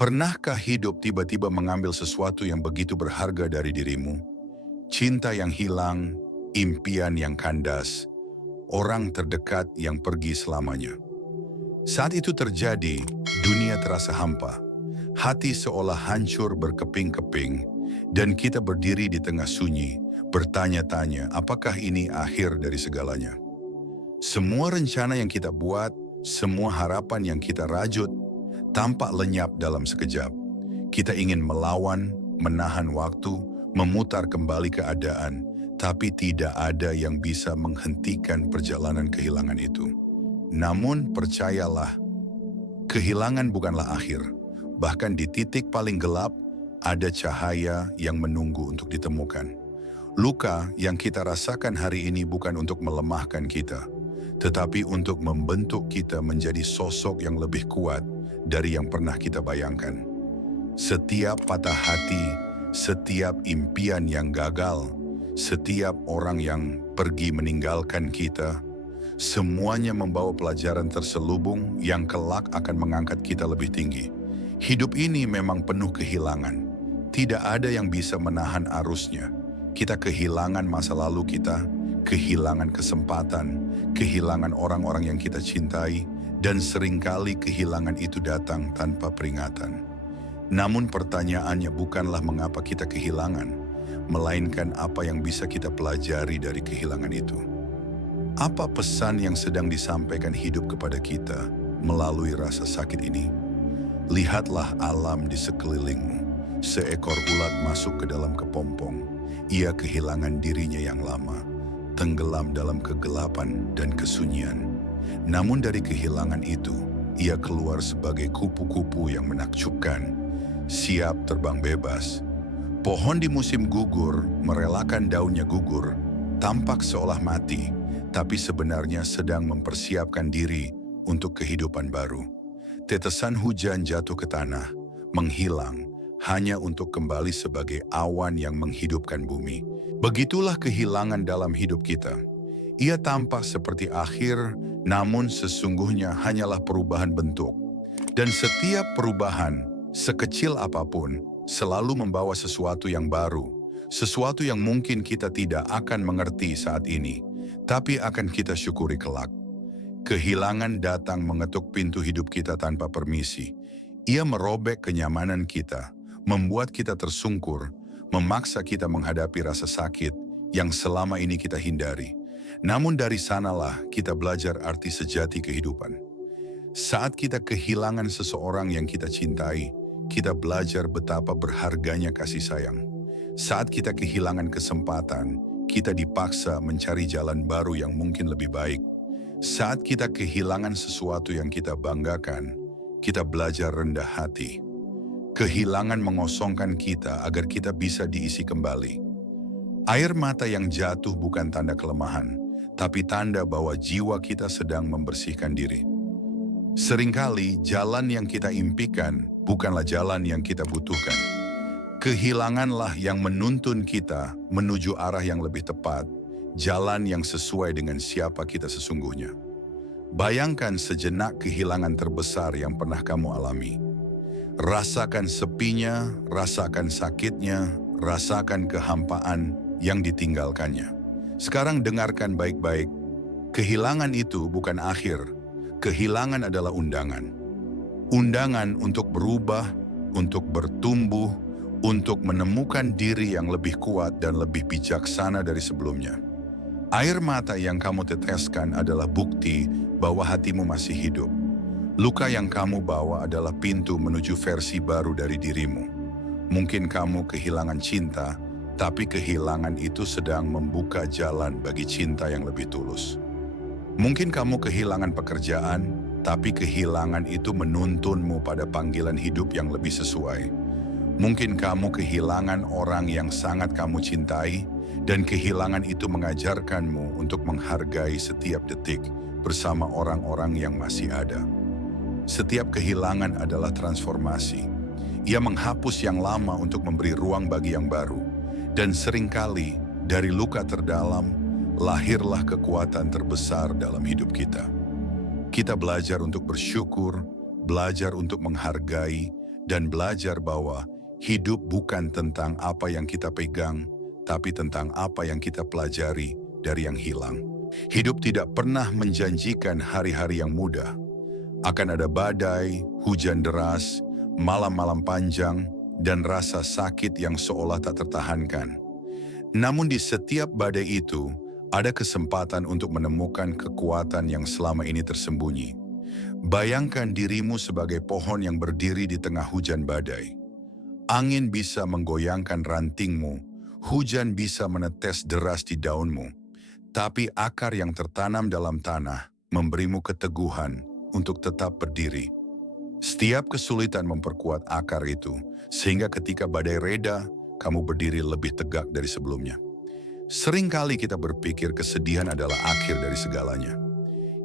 Pernahkah hidup tiba-tiba mengambil sesuatu yang begitu berharga dari dirimu? Cinta yang hilang, impian yang kandas, orang terdekat yang pergi selamanya. Saat itu terjadi, dunia terasa hampa. Hati seolah hancur berkeping-keping, dan kita berdiri di tengah sunyi, bertanya-tanya apakah ini akhir dari segalanya. Semua rencana yang kita buat, semua harapan yang kita rajut, tampak lenyap dalam sekejap. Kita ingin melawan, menahan waktu, memutar kembali keadaan, tapi tidak ada yang bisa menghentikan perjalanan kehilangan itu. Namun percayalah, kehilangan bukanlah akhir. Bahkan di titik paling gelap, ada cahaya yang menunggu untuk ditemukan. Luka yang kita rasakan hari ini bukan untuk melemahkan kita, tetapi untuk membentuk kita menjadi sosok yang lebih kuat dari yang pernah kita bayangkan. Setiap patah hati, setiap impian yang gagal, setiap orang yang pergi meninggalkan kita, semuanya membawa pelajaran terselubung yang kelak akan mengangkat kita lebih tinggi. Hidup ini memang penuh kehilangan. Tidak ada yang bisa menahan arusnya. Kita kehilangan masa lalu kita, kehilangan kesempatan, kehilangan orang-orang yang kita cintai, dan seringkali kehilangan itu datang tanpa peringatan. Namun pertanyaannya bukanlah mengapa kita kehilangan, melainkan apa yang bisa kita pelajari dari kehilangan itu. Apa pesan yang sedang disampaikan hidup kepada kita melalui rasa sakit ini? Lihatlah alam di sekelilingmu. Seekor ulat masuk ke dalam kepompong. Ia kehilangan dirinya yang lama, tenggelam dalam kegelapan dan kesunyian. Namun dari kehilangan itu, ia keluar sebagai kupu-kupu yang menakjubkan, siap terbang bebas. Pohon di musim gugur merelakan daunnya gugur, tampak seolah mati, tapi sebenarnya sedang mempersiapkan diri untuk kehidupan baru. Tetesan hujan jatuh ke tanah, menghilang, hanya untuk kembali sebagai awan yang menghidupkan bumi. Begitulah kehilangan dalam hidup kita. Ia tampak seperti akhir, namun sesungguhnya hanyalah perubahan bentuk. Dan setiap perubahan, sekecil apapun, selalu membawa sesuatu yang baru. Sesuatu yang mungkin kita tidak akan mengerti saat ini, tapi akan kita syukuri kelak. Kehilangan datang mengetuk pintu hidup kita tanpa permisi. Ia merobek kenyamanan kita, membuat kita tersungkur, memaksa kita menghadapi rasa sakit yang selama ini kita hindari. Namun dari sanalah kita belajar arti sejati kehidupan. Saat kita kehilangan seseorang yang kita cintai, kita belajar betapa berharganya kasih sayang. Saat kita kehilangan kesempatan, kita dipaksa mencari jalan baru yang mungkin lebih baik. Saat kita kehilangan sesuatu yang kita banggakan, kita belajar rendah hati. Kehilangan mengosongkan kita agar kita bisa diisi kembali. Air mata yang jatuh bukan tanda kelemahan, tapi tanda bahwa jiwa kita sedang membersihkan diri. Seringkali jalan yang kita impikan bukanlah jalan yang kita butuhkan. Kehilanganlah yang menuntun kita menuju arah yang lebih tepat, jalan yang sesuai dengan siapa kita sesungguhnya. Bayangkan sejenak kehilangan terbesar yang pernah kamu alami. Rasakan sepinya, rasakan sakitnya, rasakan kehampaan yang ditinggalkannya. Sekarang dengarkan baik-baik. Kehilangan itu bukan akhir. Kehilangan adalah undangan. Undangan untuk berubah, untuk bertumbuh, untuk menemukan diri yang lebih kuat dan lebih bijaksana dari sebelumnya. Air mata yang kamu teteskan adalah bukti bahwa hatimu masih hidup. Luka yang kamu bawa adalah pintu menuju versi baru dari dirimu. Mungkin kamu kehilangan cinta, tapi kehilangan itu sedang membuka jalan bagi cinta yang lebih tulus. Mungkin kamu kehilangan pekerjaan, tapi kehilangan itu menuntunmu pada panggilan hidup yang lebih sesuai. Mungkin kamu kehilangan orang yang sangat kamu cintai, dan kehilangan itu mengajarkanmu untuk menghargai setiap detik bersama orang-orang yang masih ada. Setiap kehilangan adalah transformasi. Ia menghapus yang lama untuk memberi ruang bagi yang baru. Dan seringkali dari luka terdalam, lahirlah kekuatan terbesar dalam hidup kita. Kita belajar untuk bersyukur, belajar untuk menghargai, dan belajar bahwa hidup bukan tentang apa yang kita pegang, tapi tentang apa yang kita pelajari dari yang hilang. Hidup tidak pernah menjanjikan hari-hari yang mudah. Akan ada badai, hujan deras, malam-malam panjang, dan rasa sakit yang seolah tak tertahankan. Namun di setiap badai itu, ada kesempatan untuk menemukan kekuatan yang selama ini tersembunyi. Bayangkan dirimu sebagai pohon yang berdiri di tengah hujan badai. Angin bisa menggoyangkan rantingmu, hujan bisa menetes deras di daunmu, tapi akar yang tertanam dalam tanah memberimu keteguhan untuk tetap berdiri. Setiap kesulitan memperkuat akar itu, sehingga ketika badai reda, kamu berdiri lebih tegak dari sebelumnya. Seringkali kita berpikir kesedihan adalah akhir dari segalanya.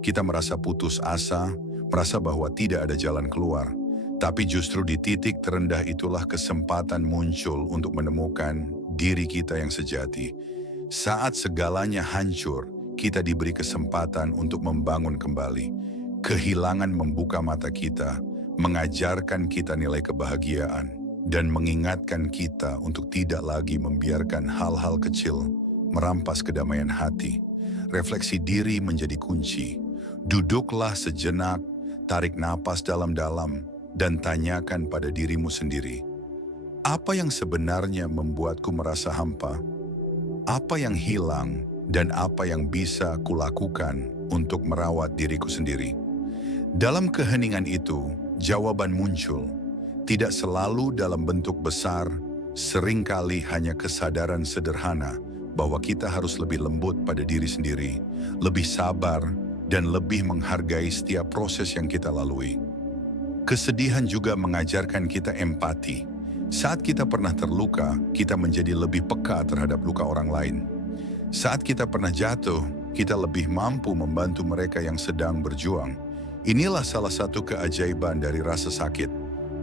Kita merasa putus asa, merasa bahwa tidak ada jalan keluar. Tapi justru di titik terendah itulah kesempatan muncul untuk menemukan diri kita yang sejati. Saat segalanya hancur, kita diberi kesempatan untuk membangun kembali. Kehilangan membuka mata kita, mengajarkan kita nilai kebahagiaan, dan mengingatkan kita untuk tidak lagi membiarkan hal-hal kecil merampas kedamaian hati. Refleksi diri menjadi kunci. Duduklah sejenak, tarik napas dalam-dalam, dan tanyakan pada dirimu sendiri. Apa yang sebenarnya membuatku merasa hampa? Apa yang hilang dan apa yang bisa kulakukan untuk merawat diriku sendiri? Dalam keheningan itu, jawaban muncul. Tidak selalu dalam bentuk besar, seringkali hanya kesadaran sederhana bahwa kita harus lebih lembut pada diri sendiri, lebih sabar, dan lebih menghargai setiap proses yang kita lalui. Kesedihan juga mengajarkan kita empati. Saat kita pernah terluka, kita menjadi lebih peka terhadap luka orang lain. Saat kita pernah jatuh, kita lebih mampu membantu mereka yang sedang berjuang. Inilah salah satu keajaiban dari rasa sakit.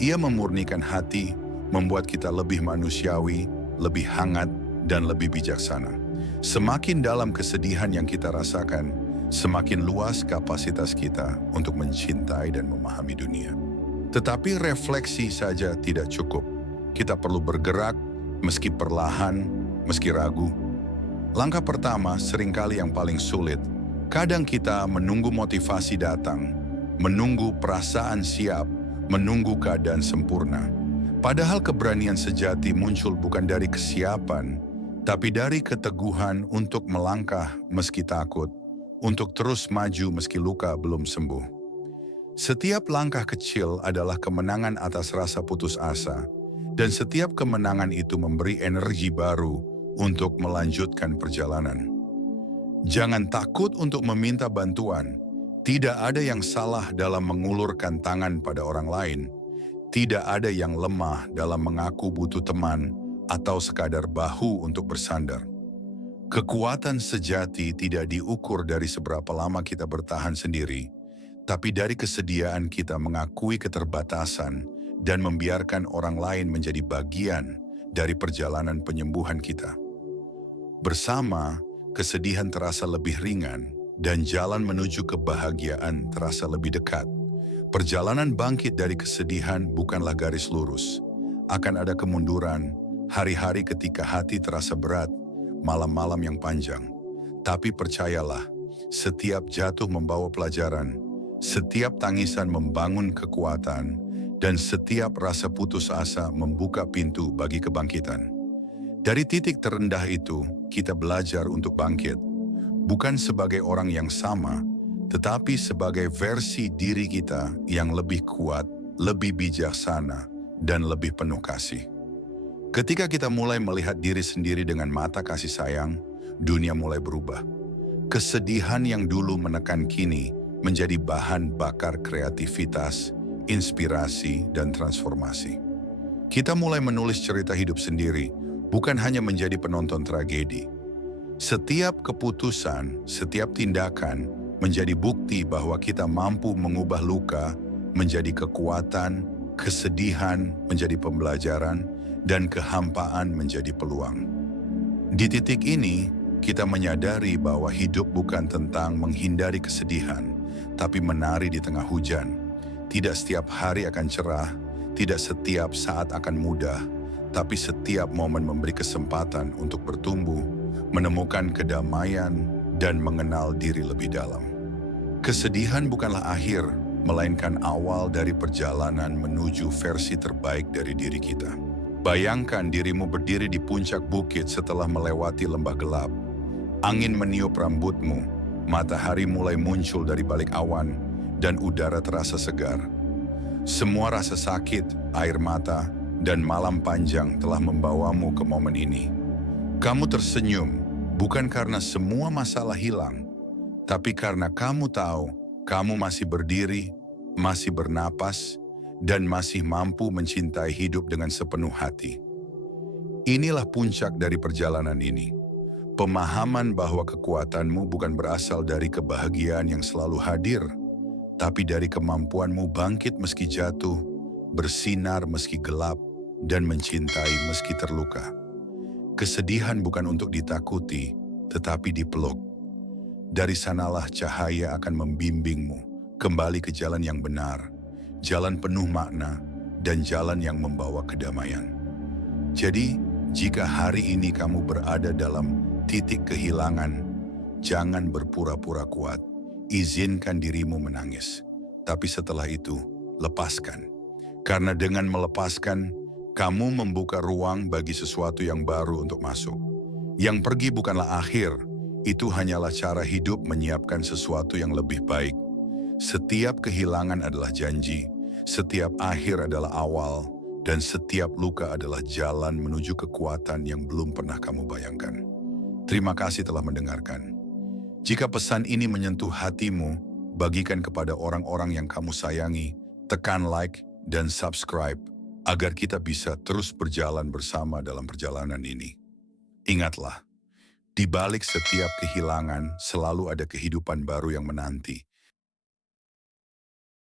Ia memurnikan hati, membuat kita lebih manusiawi, lebih hangat, dan lebih bijaksana. Semakin dalam kesedihan yang kita rasakan, semakin luas kapasitas kita untuk mencintai dan memahami dunia. Tetapi refleksi saja tidak cukup. Kita perlu bergerak, meski perlahan, meski ragu. Langkah pertama seringkali yang paling sulit. Kadang kita menunggu motivasi datang, menunggu perasaan siap, menunggu keadaan sempurna. Padahal keberanian sejati muncul bukan dari kesiapan, tapi dari keteguhan untuk melangkah meski takut, untuk terus maju meski luka belum sembuh. Setiap langkah kecil adalah kemenangan atas rasa putus asa, dan setiap kemenangan itu memberi energi baru untuk melanjutkan perjalanan. Jangan takut untuk meminta bantuan. Tidak ada yang salah dalam mengulurkan tangan pada orang lain. Tidak ada yang lemah dalam mengaku butuh teman atau sekadar bahu untuk bersandar. Kekuatan sejati tidak diukur dari seberapa lama kita bertahan sendiri, tapi dari kesediaan kita mengakui keterbatasan dan membiarkan orang lain menjadi bagian dari perjalanan penyembuhan kita. Bersama, kesedihan terasa lebih ringan dan jalan menuju kebahagiaan terasa lebih dekat. Perjalanan bangkit dari kesedihan bukanlah garis lurus. Akan ada kemunduran, hari-hari ketika hati terasa berat, malam-malam yang panjang. Tapi percayalah, setiap jatuh membawa pelajaran, setiap tangisan membangun kekuatan, dan setiap rasa putus asa membuka pintu bagi kebangkitan. Dari titik terendah itu, kita belajar untuk bangkit. Bukan sebagai orang yang sama, tetapi sebagai versi diri kita yang lebih kuat, lebih bijaksana, dan lebih penuh kasih. Ketika kita mulai melihat diri sendiri dengan mata kasih sayang, dunia mulai berubah. Kesedihan yang dulu menekan kini menjadi bahan bakar kreativitas, inspirasi, dan transformasi. Kita mulai menulis cerita hidup sendiri, bukan hanya menjadi penonton tragedi. Setiap keputusan, setiap tindakan menjadi bukti bahwa kita mampu mengubah luka menjadi kekuatan, kesedihan menjadi pembelajaran, dan kehampaan menjadi peluang. Di titik ini, kita menyadari bahwa hidup bukan tentang menghindari kesedihan, tapi menari di tengah hujan. Tidak setiap hari akan cerah, Tidak setiap saat akan mudah, tapi setiap momen memberi kesempatan untuk bertumbuh, menemukan kedamaian, dan mengenal diri lebih dalam. Kesedihan bukanlah akhir, melainkan awal dari perjalanan menuju versi terbaik dari diri kita. Bayangkan dirimu berdiri di puncak bukit setelah melewati lembah gelap. Angin meniup rambutmu, matahari mulai muncul dari balik awan, dan udara terasa segar. Semua rasa sakit, air mata, dan malam panjang telah membawamu ke momen ini. Kamu tersenyum, bukan karena semua masalah hilang, tapi karena kamu tahu kamu masih berdiri, masih bernapas, dan masih mampu mencintai hidup dengan sepenuh hati. Inilah puncak dari perjalanan ini. Pemahaman bahwa kekuatanmu bukan berasal dari kebahagiaan yang selalu hadir, tapi dari kemampuanmu bangkit meski jatuh, bersinar meski gelap, dan mencintai meski terluka. Kesedihan bukan untuk ditakuti, tetapi dipeluk. Dari sanalah cahaya akan membimbingmu kembali ke jalan yang benar, jalan penuh makna, dan jalan yang membawa kedamaian. Jadi, jika hari ini kamu berada dalam titik kehilangan, jangan berpura-pura kuat. Izinkan dirimu menangis. Tapi setelah itu, lepaskan. Karena dengan melepaskan, kamu membuka ruang bagi sesuatu yang baru untuk masuk. Yang pergi bukanlah akhir, itu hanyalah cara hidup menyiapkan sesuatu yang lebih baik. Setiap kehilangan adalah janji, setiap akhir adalah awal, dan setiap luka adalah jalan menuju kekuatan yang belum pernah kamu bayangkan. Terima kasih telah mendengarkan. Jika pesan ini menyentuh hatimu, bagikan kepada orang-orang yang kamu sayangi, tekan like dan subscribe agar kita bisa terus berjalan bersama dalam perjalanan ini. Ingatlah, di balik setiap kehilangan selalu ada kehidupan baru yang menanti.